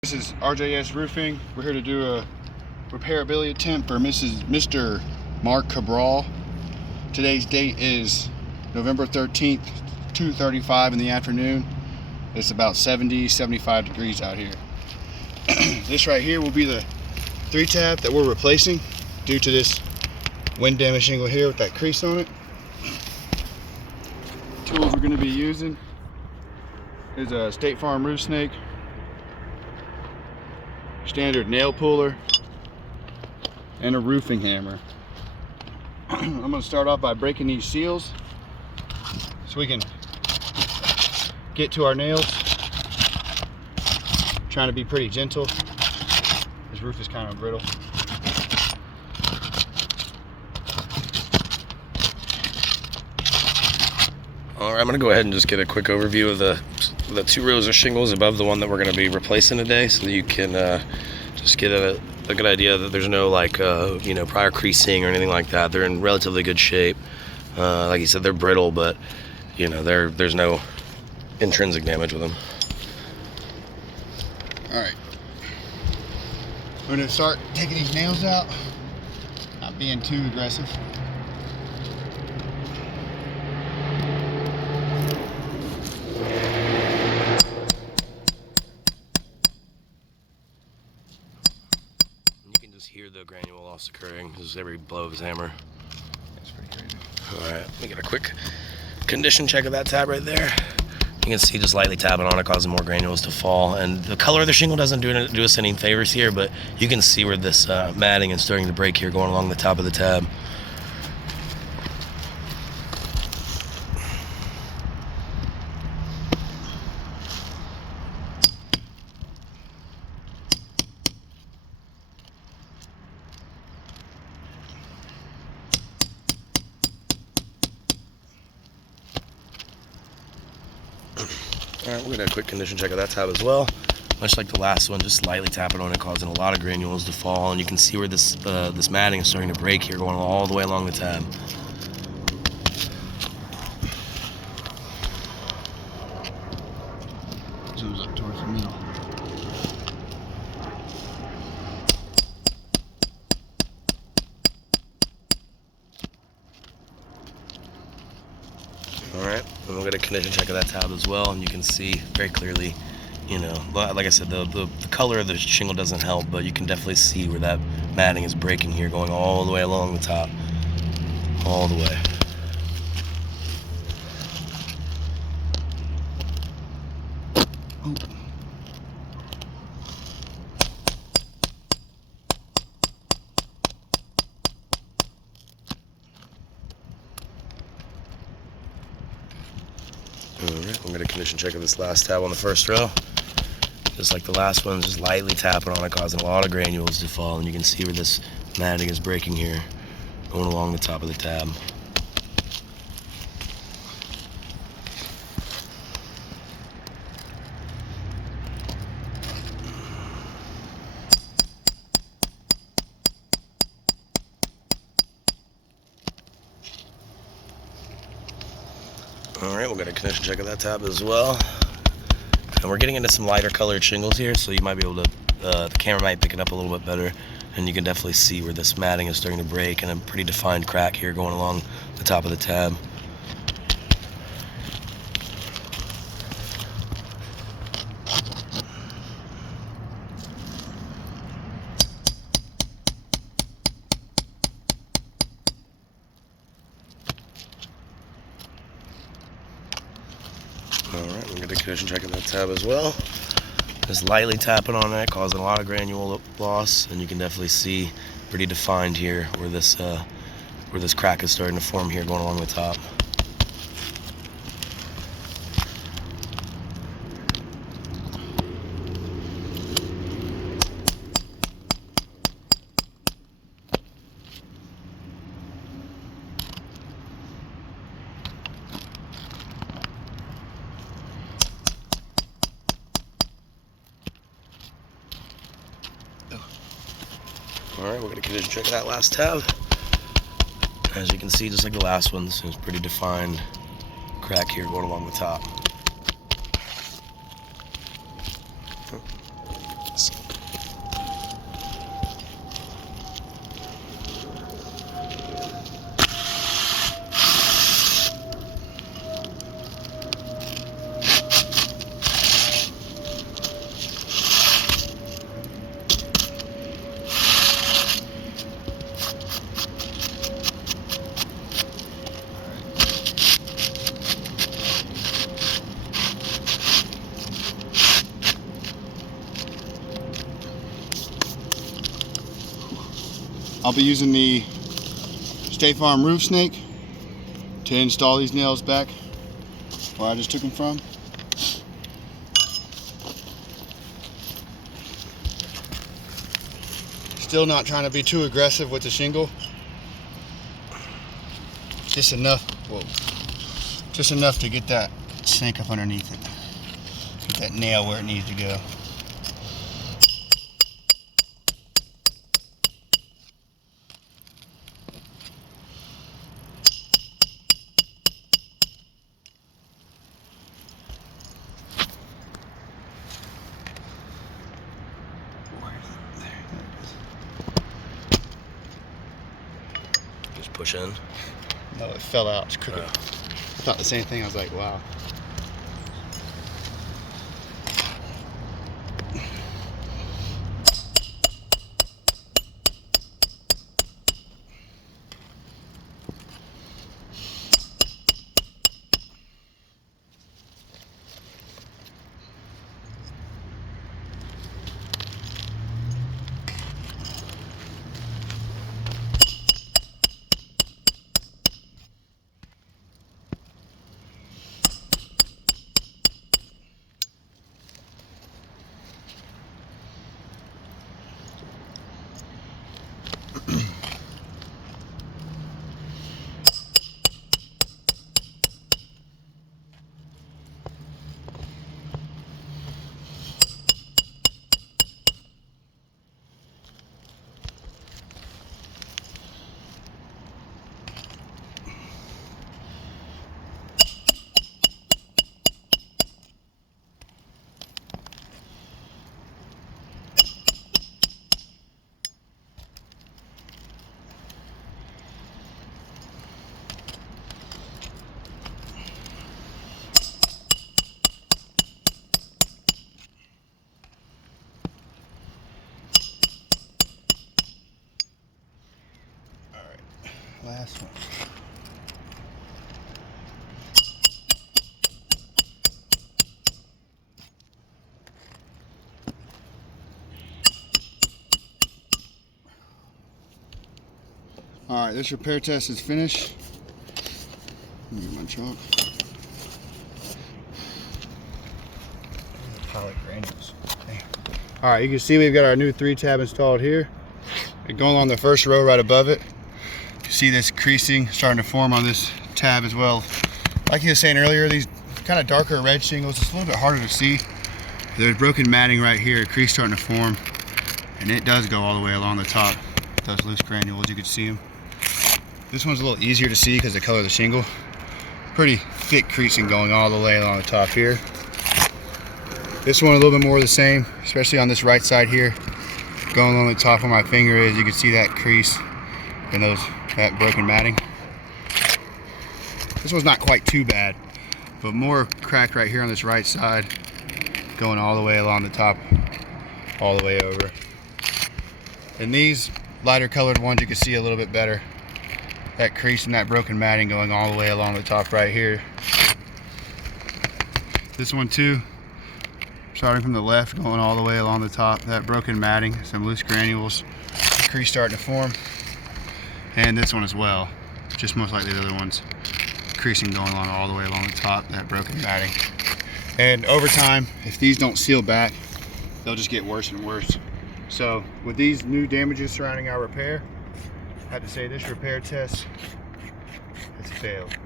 This is RJS Roofing. We're here to do a repairability attempt for Mr. Mark Cabral. Today's date is November 13th, 2:35 in the afternoon. It's about 75 degrees out here. This right here will be the 3-tab that we're replacing due to this wind damage shingle here with that crease on it. Tools we're going to be using is a State Farm roof snake, standard nail puller, and a roofing hammer. I'm going to start off by breaking these seals so we can get to our nails. Trying to be pretty gentle. This roof is kind of brittle. All right, I'm going to go ahead and just get a quick overview of the 2 rows of shingles above the one that we're going to be replacing today, so that you can just get a good idea that there's no prior creasing or anything like that. They're in relatively good shape. Like you said, they're brittle, but there's no intrinsic damage with them. All right, we're going to start taking these nails out, not being too aggressive. Hear the granule loss occurring just every blow of his hammer. That's pretty crazy. All right, let me get a quick condition check of that tab right there. You can see just lightly tapping on it, causing more granules to fall. And the color of the shingle doesn't do us any favors here, but you can see where this matting is starting to break here, going along the top of the tab. All right, we're gonna do a quick condition check of that tab as well. Much like the last one, just lightly tapping on it, causing a lot of granules to fall. And you can see where this matting is starting to break here, going all the way along the tab. Zooms up towards the middle. All right, and we'll get a condition check of that tab as well, and you can see very clearly, like I said, the color of the shingle doesn't help, but you can definitely see where that matting is breaking here, going all the way along the top, all the way. Oh. Alright, I'm going to condition check of this last tab on the first row. Just like the last one, just lightly tapping on it, causing a lot of granules to fall. And you can see where this matting is breaking here, going along the top of the tab. All right, we'll get a condition check of that tab as well. And we're getting into some lighter colored shingles here, so you might be able to, the camera might pick it up a little bit better, and you can definitely see where this matting is starting to break, and a pretty defined crack here going along the top of the tab. Alright, we'll get a condition check of that tab as well. Just lightly tapping on it, causing a lot of granule loss, and you can definitely see pretty defined here where this crack is starting to form here, going along the top. Alright, we're going to condition check that last tab. As you can see, just like the last one, this is pretty defined crack here going along the top. I'll be using the State Farm roof snake to install these nails back where I just took them from. Still not trying to be too aggressive with the shingle. Just enough, whoa, just enough to get that snake up underneath it. Get that nail where it needs to go. Just push in. No, it fell out. It's crooked. I thought the same thing. I was like, wow. Last one. All right, this repair test is finished. Let me get my chalk. Pilot granules. All right, you can see we've got our new 3-tab installed here. We're going on the first row right above it. You see this creasing starting to form on this tab as well. Like you were saying earlier, these kind of darker red shingles, it's a little bit harder to see. There's broken matting right here, a crease starting to form, and it does go all the way along the top. Those loose granules, you can see them. This one's a little easier to see because of the color of the shingle. Pretty thick creasing going all the way along the top here. This one a little bit more of the same, especially on this right side here. Going along the top where my finger is, you can see that crease and that broken matting. This one's not quite too bad, but more cracked right here on this right side, going all the way along the top, all the way over. And these lighter colored ones you can see a little bit better. That crease and that broken matting going all the way along the top right here. This one too, starting from the left, going all the way along the top, that broken matting, some loose granules, crease starting to form. And this one as well, just most like the other ones, creasing going on all the way along the top, that broken matting. And over time, if these don't seal back, they'll just get worse and worse. So with these new damages surrounding our repair, I have to say this repair test has failed.